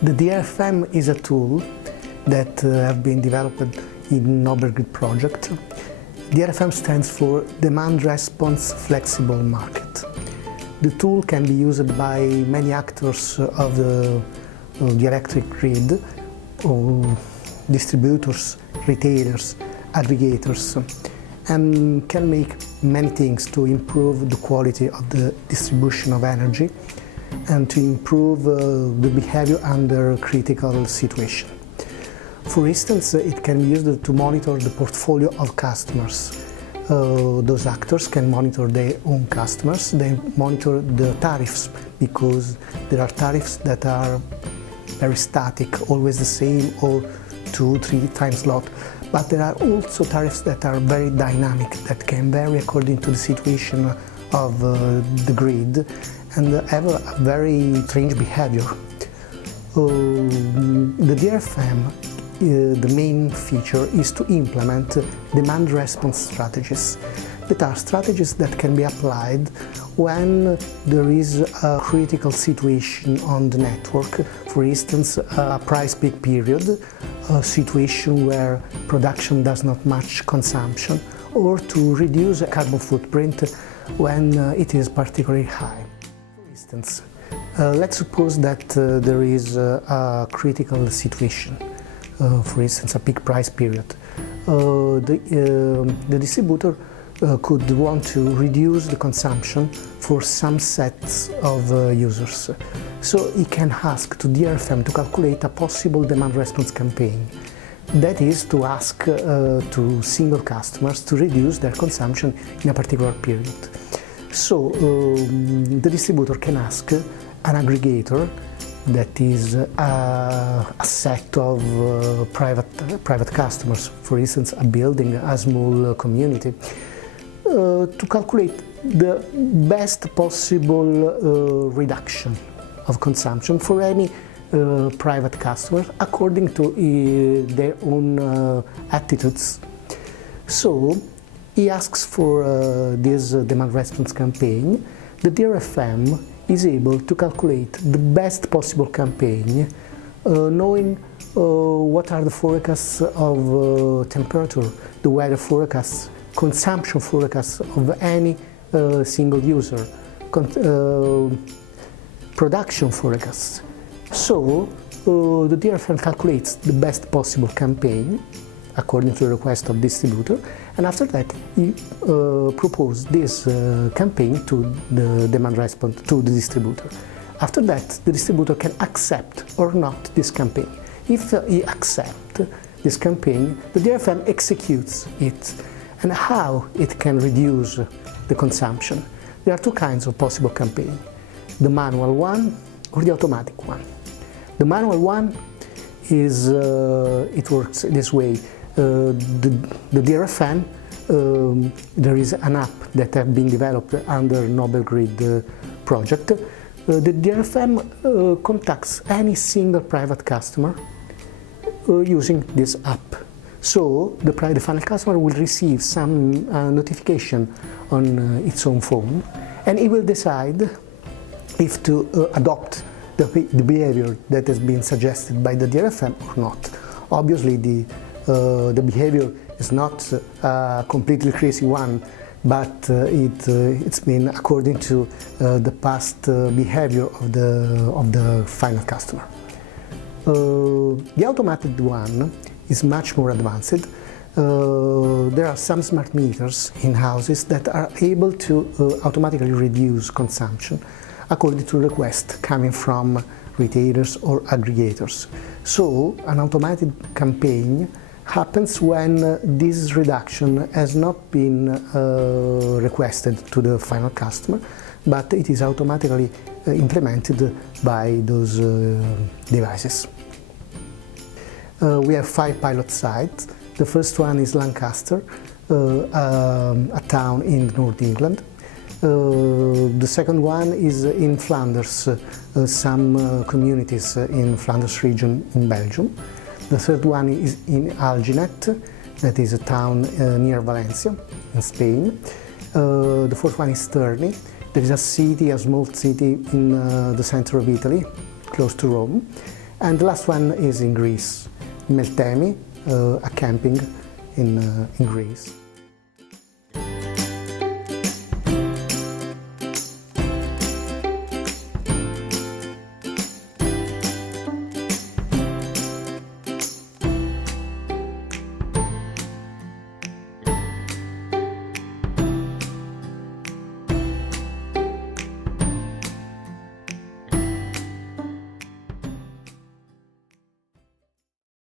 The DRFM is a tool that have been developed in NOBEL GRID project. DRFM stands for Demand Response Flexible Market. The tool can be used by many actors of the electric grid, distributors, retailers, aggregators, and can make many things to improve the quality of the distribution of energy and to improve the behavior under critical situation. For instance, it can be used to monitor the portfolio of customers. Those actors can monitor their own customers. They monitor the tariffs because there are tariffs that are very static, always the same, or 2-3 times a lot. But there are also tariffs that are very dynamic, that can vary according to the situation of the grid and have a very strange behavior. The DRFM, the main feature is to implement demand response strategies. That are strategies that can be applied when there is a critical situation on the network. For instance, a price peak period, a situation where production does not match consumption, or to reduce a carbon footprint when it is particularly high. For instance, let's suppose that there is a critical situation. For instance, a peak price period. The distributor could want to reduce the consumption for some sets of users. So he can ask to DRFM to calculate a possible demand response campaign. That is to ask to single customers to reduce their consumption in a particular period. So the distributor can ask an aggregator, that is a set of private customers, for instance a building, a small community, to calculate the best possible reduction of consumption for any private customer according to their own attitudes. So he asks for this demand response campaign. The DRFM is able to calculate the best possible campaign, knowing what are the forecasts of temperature, the weather forecasts, consumption forecasts of any single user, production forecasts. So the DRFM calculates the best possible campaign according to the request of distributor, and after that he proposes this campaign to the demand response to the distributor. After that, the distributor can accept or not this campaign. If he accepts this campaign, the DRFM executes it. And how it can reduce the consumption? There are two kinds of possible campaign: the manual one or the automatic one. The manual one is it works this way. The DRFM, there is an app that has been developed under NOBEL GRID project. The DRFM contacts any single private customer using this app. So the final customer will receive some notification on its own phone, and it will decide if to adopt the behavior that has been suggested by the DRFM or not. Obviously, the behavior is not a completely crazy one, but it's been according to the past behavior of the final customer. The automated one is much more advanced. There are some smart meters in houses that are able to automatically reduce consumption according to request coming from retailers or aggregators. So an automated campaign happens when this reduction has not been requested to the final customer, but it is automatically implemented by those devices. We have 5 pilot sites. The first one is Lancaster, a town in North England. The second one is in Flanders, some communities in Flanders region in Belgium. The third one is in Alginet, that is a town near Valencia in Spain. The fourth one is Terni. There is a city, a small city in the center of Italy, close to Rome. And the last one is in Greece, Meltemi, a camping in Greece.